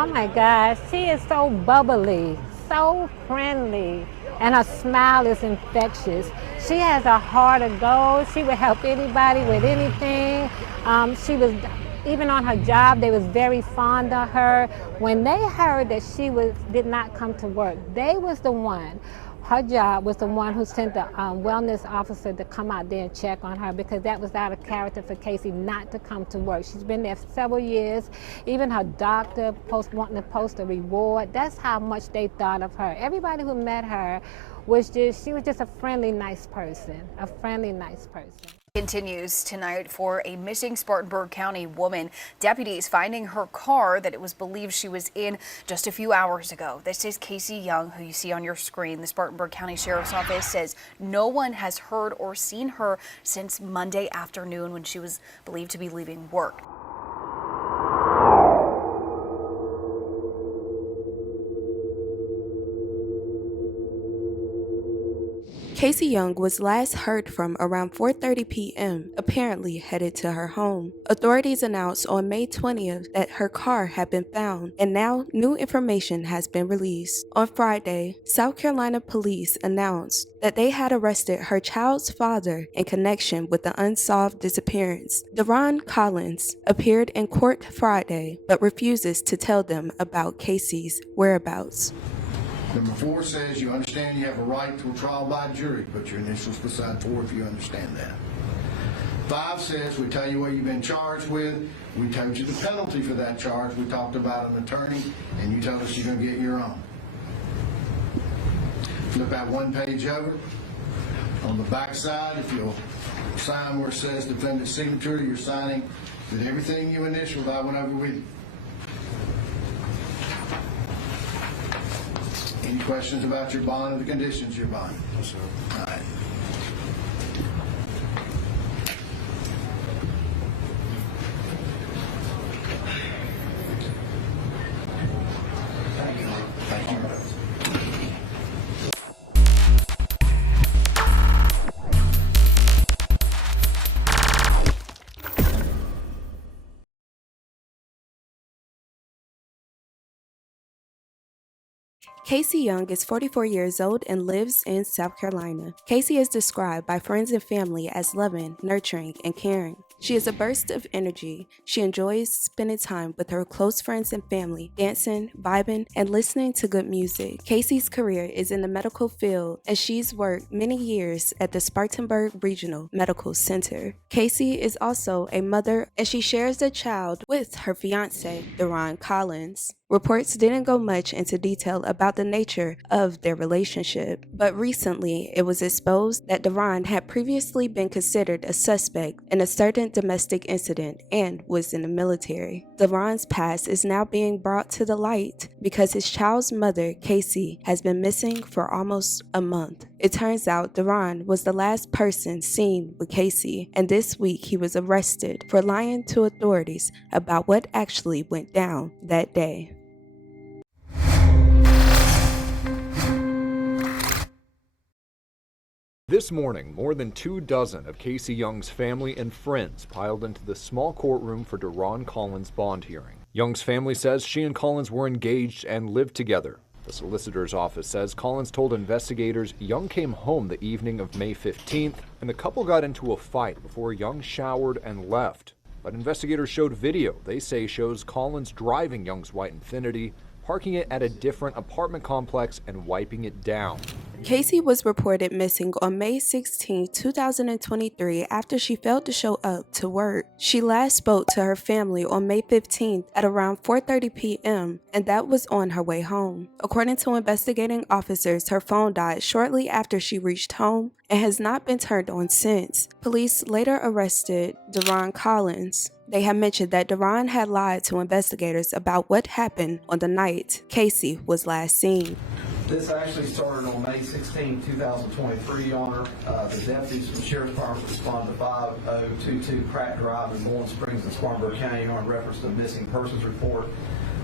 Oh my gosh, she is so bubbly, so friendly, and her smile is infectious. She has a heart of gold. She would help anybody with anything. She was, even on her job, they was very fond of her. When they heard that she did not come to work, they was the one. Her job was the one who sent the wellness officer to come out there and check on her, because that was out of character for Casey not to come to work. She's been there for several years. Even her doctor wanting to post a reward. That's how much they thought of her. Everybody who met her she was just a friendly, nice person. A friendly, nice person. Continues tonight for a missing Spartanburg County woman. Deputies finding her car that it was believed she was in just a few hours ago. This is Casey Young, who you see on your screen. The Spartanburg County Sheriff's Office says no one has heard or seen her since Monday afternoon, when she was believed to be leaving work. Casey Young was last heard from around 4:30 p.m., apparently headed to her home. Authorities announced on May 20th that her car had been found, and now new information has been released. On Friday, South Carolina police announced that they had arrested her child's father in connection with the unsolved disappearance. Gordone Collins appeared in court Friday, but refuses to tell them about Casey's whereabouts. Number 4 says you understand you have a right to a trial by jury. Put your initials beside 4 if you understand that. 5 says we tell you what you've been charged with. We told you the penalty for that charge. We talked about an attorney, and you told us you're going to get your own. Flip that one page over. On the back side, if you'll sign where it says defendant's signature, you're signing that everything you initialed I went over with you. Any questions about your bond or the conditions of your bond? Yes, sir. All right. Thank you. Thank you. Casey Young is 44 years old and lives in South Carolina. Casey is described by friends and family as loving, nurturing, and caring. She is a burst of energy. She enjoys spending time with her close friends and family, dancing, vibing, and listening to good music. Casey's career is in the medical field, as she's worked many years at the Spartanburg Regional Medical Center. Casey is also a mother, and she shares a child with her fiance, Gordone Collins. Reports didn't go much into detail about the nature of their relationship, but recently it was exposed that Gordone had previously been considered a suspect in a certain domestic incident and was in the military. Gordone's past is now being brought to the light because his child's mother, Casey, has been missing for almost a month. It turns out Gordone was the last person seen with Casey, and this week he was arrested for lying to authorities about what actually went down that day. This morning, more than 24 of Casey Young's family and friends piled into the small courtroom for Gordone Collins' bond hearing. Young's family says she and Collins were engaged and lived together. The solicitor's office says Collins told investigators Young came home the evening of May 15th, and the couple got into a fight before Young showered and left. But investigators showed video they say shows Collins driving Young's white Infiniti, parking it at a different apartment complex, and wiping it down. Casey was reported missing on May 16, 2023 after she failed to show up to work. She last spoke to her family on May 15th at around 4:30 p.m. and that was on her way home. According to investigating officers, her phone died shortly after she reached home and has not been turned on since. Police later arrested Gordone Collins. They had mentioned that Gordone had lied to investigators about what happened on the night Casey was last seen. This actually started on May 16, 2023, Your Honor. The deputies from the Sheriff's Department responded to 5022 Pratt Drive in Warren Springs in Spartanburg County, Your Honor, in reference to a missing persons report.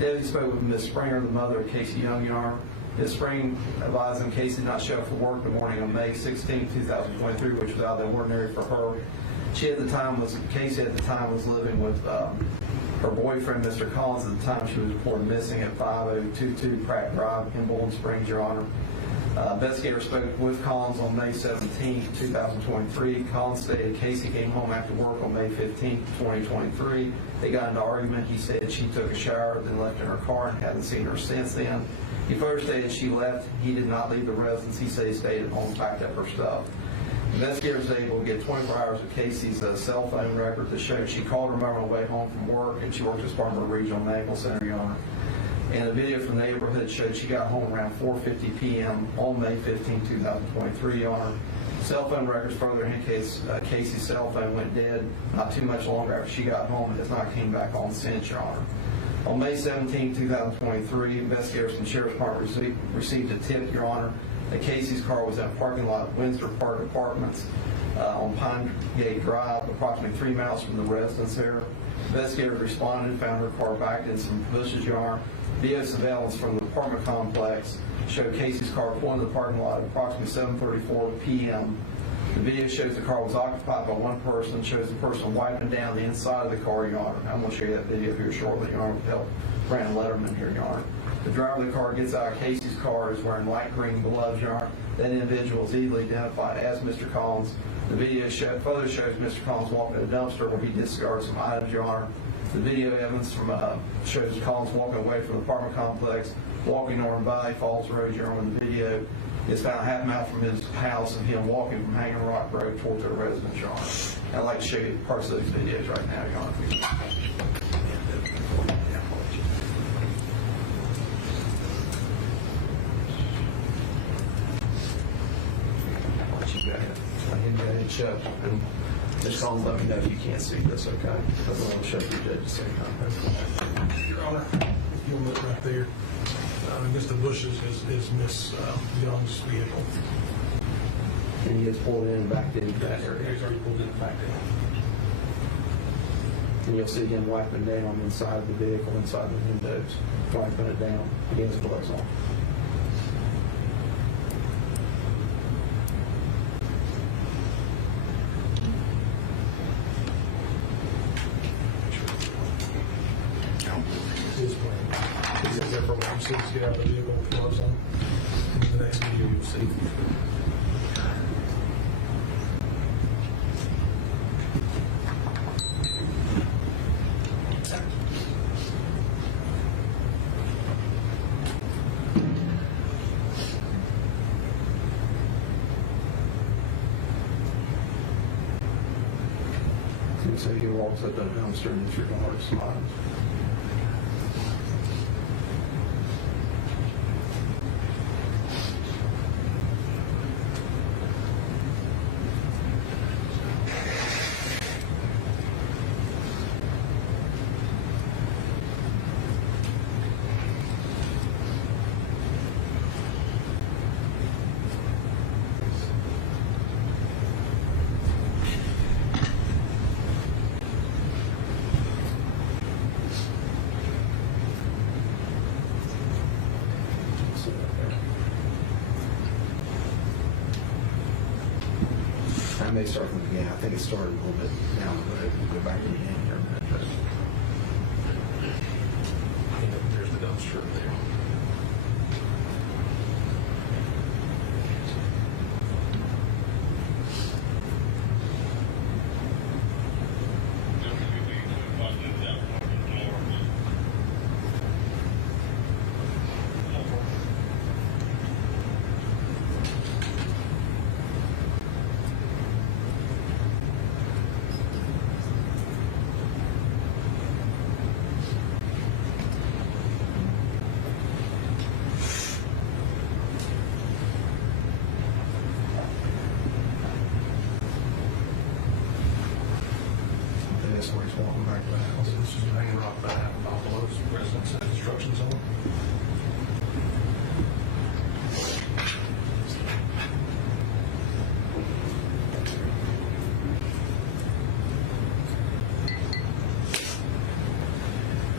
Deputies spoke with Ms. Springer, the mother of Casey Young, Your Honor. Ms. Spring advised them Casey did not show up for work the morning of May 16, 2023, which was out of the ordinary for her. Casey at the time was living with Her boyfriend, Mr. Collins, at the time she was reported missing at 5022 Pratt Drive in Bowling Springs, Your Honor. Investigators spoke with Collins on May 17, 2023. Collins stated Casey came home after work on May 15, 2023. They got into an argument. He said she took a shower, then left in her car and hadn't seen her since then. He further stated she left. He did not leave the residence. He said he stayed at home and packed up her stuff. Investigators were able to get 24 hours of Casey's cell phone record that showed she called her mother on the way home from work, and she worked at Spartanburg Regional Medical Center, Your Honor. And a video from the neighborhood showed she got home around 4:50 p.m. on May 15, 2023, Your Honor. Cell phone records further indicates Casey's cell phone went dead not too much longer after she got home and has not came back on since, Your Honor. On May 17, 2023, investigators from the Sheriff's Department received a tip, Your Honor, that Casey's car was in a parking lot at Windsor Park Apartments on Pine Gate Drive, approximately 3 miles from the residence there. Investigators responded and found her car backed in some bushes, Your Honor. Video surveillance from the apartment complex showed Casey's car pull into the parking lot at approximately 7:34 p.m. The video shows the car was occupied by one person, shows the person wiping down the inside of the car, Your Honor. I'm going to show you that video here shortly, Your Honor, with help Brandon Letterman here, Your Honor. The driver of the car gets out of Casey's car, is wearing light green gloves, Your Honor. That individual is easily identified as Mr. Collins. The video further shows Mr. Collins walking to a dumpster where he discards some items, Your Honor. The video evidence from shows Collins walking away from the apartment complex, walking on Valley Falls Road, Your Honor. In the video is found a half mile from his house and him walking from Hanging Rock Road towards their residence, Your Honor. I'd like to show you parts of those videos right now, Your Honor. Show. And Ms. Collins, let me know if you can't see this, okay? Because I want to show you the judge at the same time. Your Honor, if you'll look right there, against the bushes is Miss Young's vehicle. And he has pulled in and backed into that area. He's already pulled in and backed in. And you'll see him wiping down inside of the vehicle, inside the windows, wiping it down. He has gloves on. He's there for what I'm seeing, get out of the vehicle with gloves on. In the next video you'll see. So he walks up to the dumpster and disregards smiles. I may start from the beginning. I think it started a little bit down the road. We'll go back to the end here in a minute. There's the dumpster up there. Where he's walking back to the house. This is Hanging Rock about half a mile below his residence and construction zone.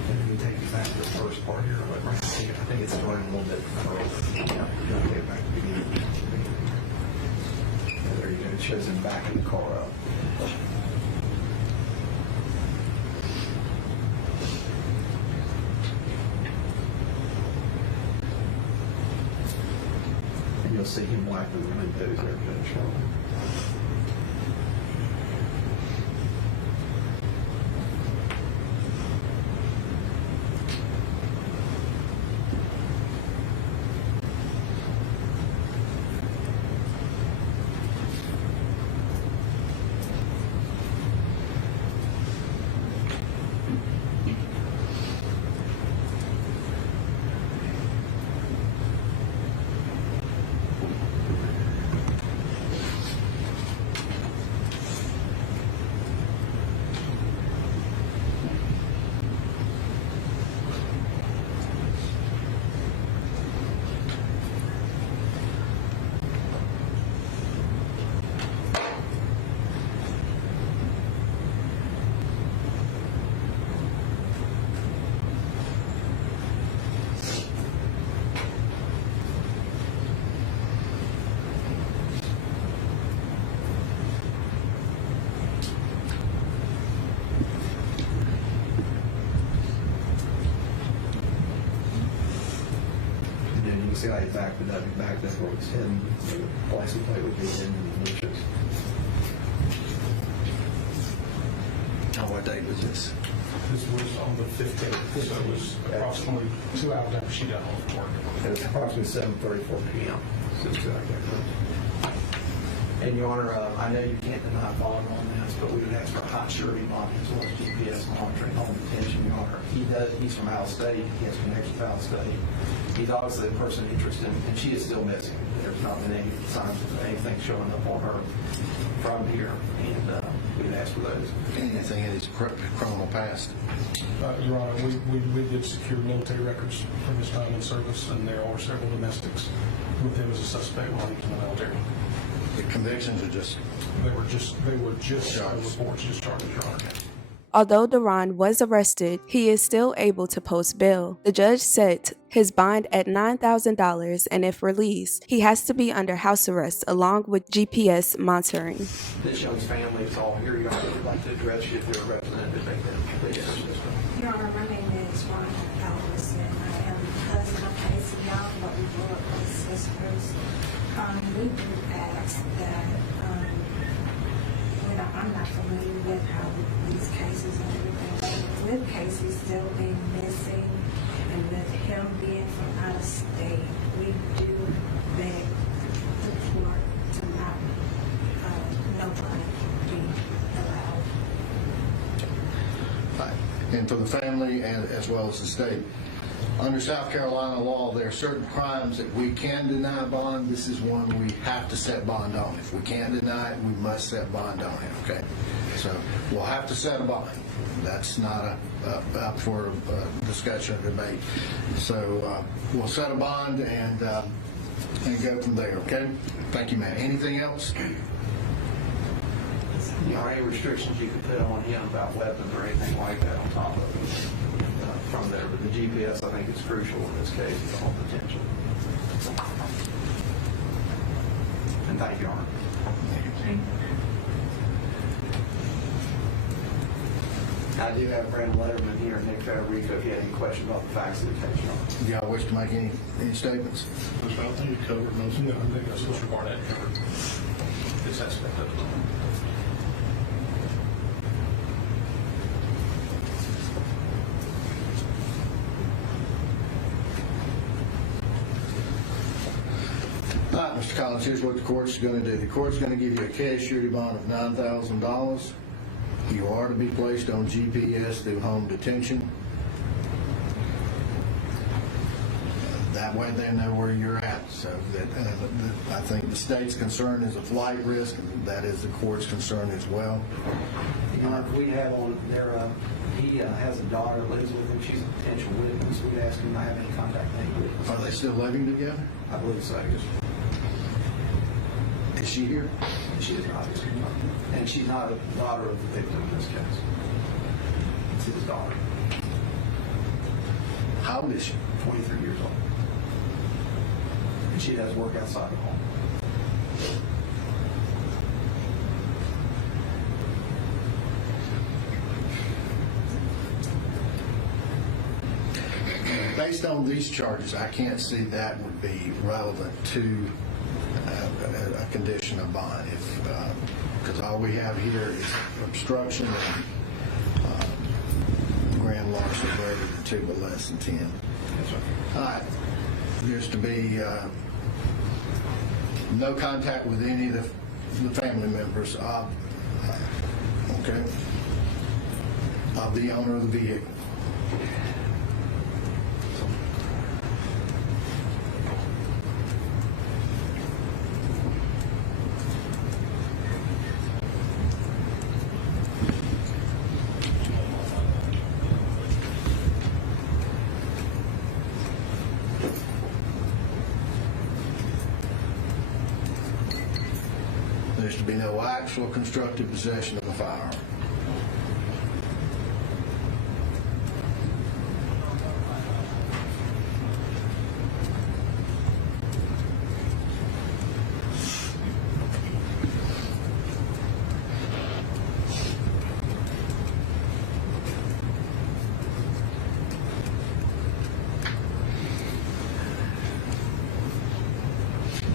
And we take you back to the first part here. I think it's starting a little bit early. Yeah, you gotta get back to the beginning. There you go. It shows him backing the car up. you'll see him likely remove those there shortly. See how he backed it up, he backed up where it was hidden, the license plate would be hidden in the bushes. What date was this? This was on the 15th, so it was approximately 2 hours after she got home from work. It was approximately 7:34 p.m. And Your Honor, I know you can't deny bond on this, but we would ask for a hot surety bond as well as GPS monitoring home detention, Your Honor. He's from out of state, he has connections out of state. He's obviously a person interested, and she is still missing. There's not been any signs of anything showing up on her from here, and we would ask for those. Anything in his criminal past? Your Honor, we did secure military records from his time in service, and there are several domestics with him as a suspect while he was in the military. The convictions are just... They were just reports, just charges, Your Honor. Although Deron was arrested, he is still able to post bail. The judge set his bond at $9,000, and if released, he has to be under house arrest along with GPS monitoring. This young's family is all here, Your Honor. We'd like to address you if they're a representative. Please. Your Honor, my name is Ron Ellis, and I am the cousin of Casey Young, but we grew up as sisters. We do ask that, I'm not familiar with how these cases and everything, but with Casey still being missing and with him being from out of state, we do beg the court to not, nobody be allowed. And for the family and as well as the state. Under South Carolina law, there are certain crimes that we can deny bond. This is one we have to set bond on. If we can't deny it, we must set bond on it, okay? So we'll have to set a bond. That's not up for discussion or debate. So we'll set a bond and go from there, okay? Thank you, ma'am. Anything else? Are any restrictions you could put on him about weapons or anything like that on top of it from there? But the GPS, I think, is crucial in this case, the whole potential. And thank you, Your Honor. I do have Brandon Letterman here and Nick Federico if you had any questions about the facts of the case, Your Honor. Do y'all wish to make any statements? I don't think you covered most of it. I think that's Mr. Barnett covered this aspect of it. All right, Mr. Collins, here's what the court's going to do. The court's going to give you a cash surety bond of $9,000. You are to be placed on GPS through home detention. That way they know where you're at. So that I think the state's concern is a flight risk, and that is the court's concern as well. Your Honor, if we have on there, he has a daughter that lives with him. She's a potential witness. We'd ask him not to have any contact with any witness. Are they still living together? I believe so. Is she here? She is not. And she's not a daughter of the victim in this case. It's his daughter. How old is she? 23 years old. And she does work outside the home. Based on these charges, I can't see that would be relevant to a condition of bond, because all we have here is obstruction and grand larceny greater than 2 but less than 10. All right. There's to be no contact with any of the family members of the owner of the vehicle. There's to be no actual constructive possession of a firearm.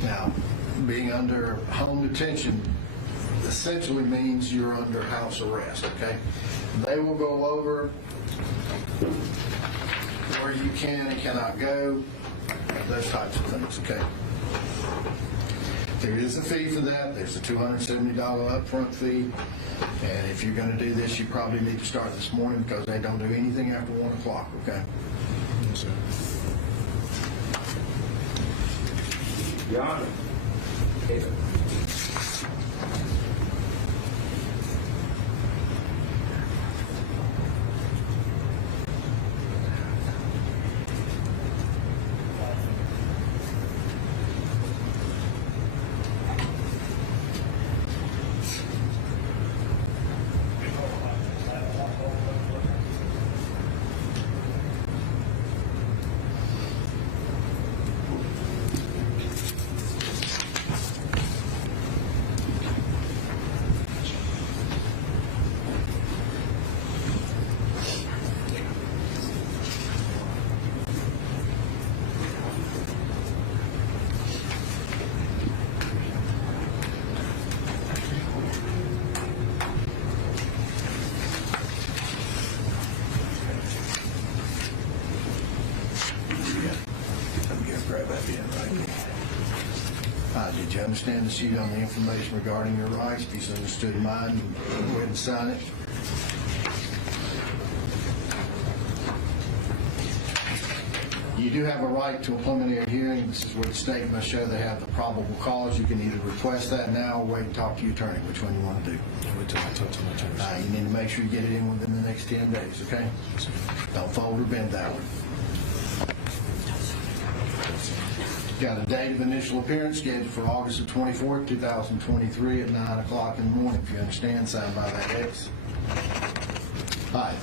Now, being under home detention essentially means you're under house arrest, okay? They will go over where you can and cannot go, those types of things, okay? There is a fee for that. There's a $270 upfront fee. And if you're going to do this, you probably need to start this morning because they don't do anything after 1 o'clock, okay? Yes, sir. Your Honor. Did you understand the sheet on the information regarding your rights? If you understood mine, go ahead and sign it. You do have a right to a preliminary hearing. This is where the state must show they have the probable cause. You can either request that now or wait and talk to your attorney. Which one you want to do? Wait till I talk to my attorney. You need to make sure you get it in within the next 10 days, okay? Don't fold or bend that one. Got a date of initial appearance scheduled for August the 24th, 2023 at 9 o'clock in the morning. If you understand, signed by that X. All right,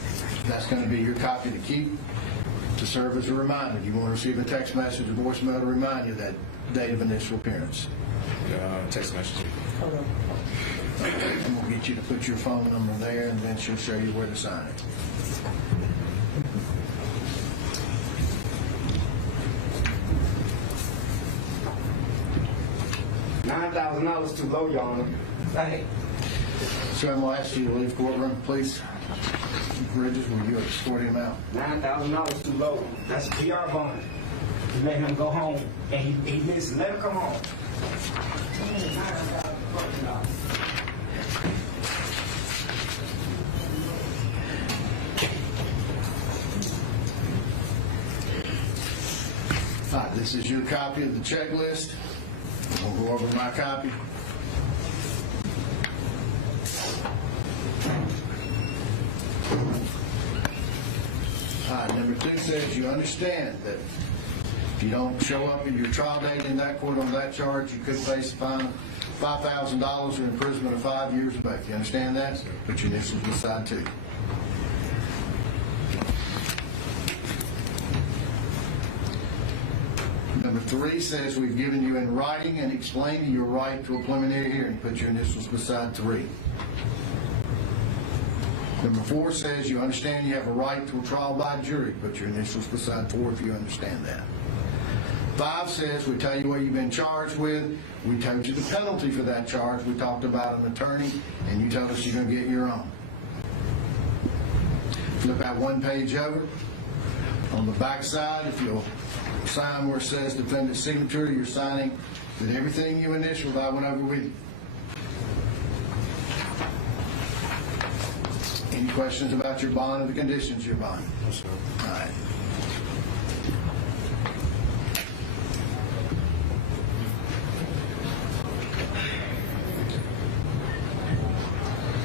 that's going to be your copy to keep to serve as a reminder. You want to receive a text message or voicemail to remind you of that date of initial appearance. Text message. Okay, I'm going to get you to put your phone number there, and then she'll show you where to sign it. $9,000 too low, Your Honor. Hey. So I'm going to ask you to leave courtroom, please. Bridges, will you escort him out? $9,000 too low. That's a PR bond. You let him go home, and he needs to let him come home. All right, this is your copy of the checklist. We'll go over my copy. All right, number 2 says you understand that if you don't show up at your trial date in that court on that charge, you could face a fine of $5,000 or imprisonment of 5 years or both. You understand that? Put your initials beside 2. Number 3 says we've given you in writing and explained your right to a preliminary hearing. Put your initials beside 3. Number 4 says you understand you have a right to a trial by jury. Put your initials beside 4 if you understand that. 5 says we tell you what you've been charged with. We told you the penalty for that charge. We talked about an attorney, and you told us you're going to get your own. Flip that one page over. On the back side, if you'll sign where it says defendant's signature, you're signing that everything you initialed I went over with you. Any questions about your bond or the conditions of your bond? No, sir. All right.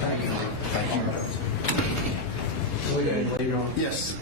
Thank you. Later on. Yes.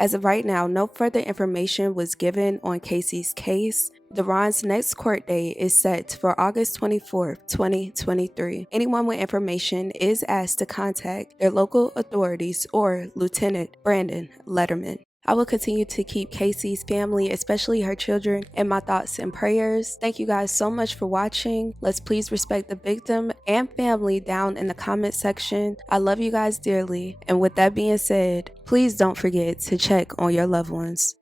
As of right now, no further information was given on Casey's case. Deron's next court date is set for August 24th, 2023. Anyone with information is asked to contact their local authorities or Lieutenant Brandon Letterman. I will continue to keep Casey's family, especially her children, in my thoughts and prayers. Thank you guys so much for watching. Let's please respect the victim and family down in the comment section. I love you guys dearly. And with that being said, please don't forget to check on your loved ones.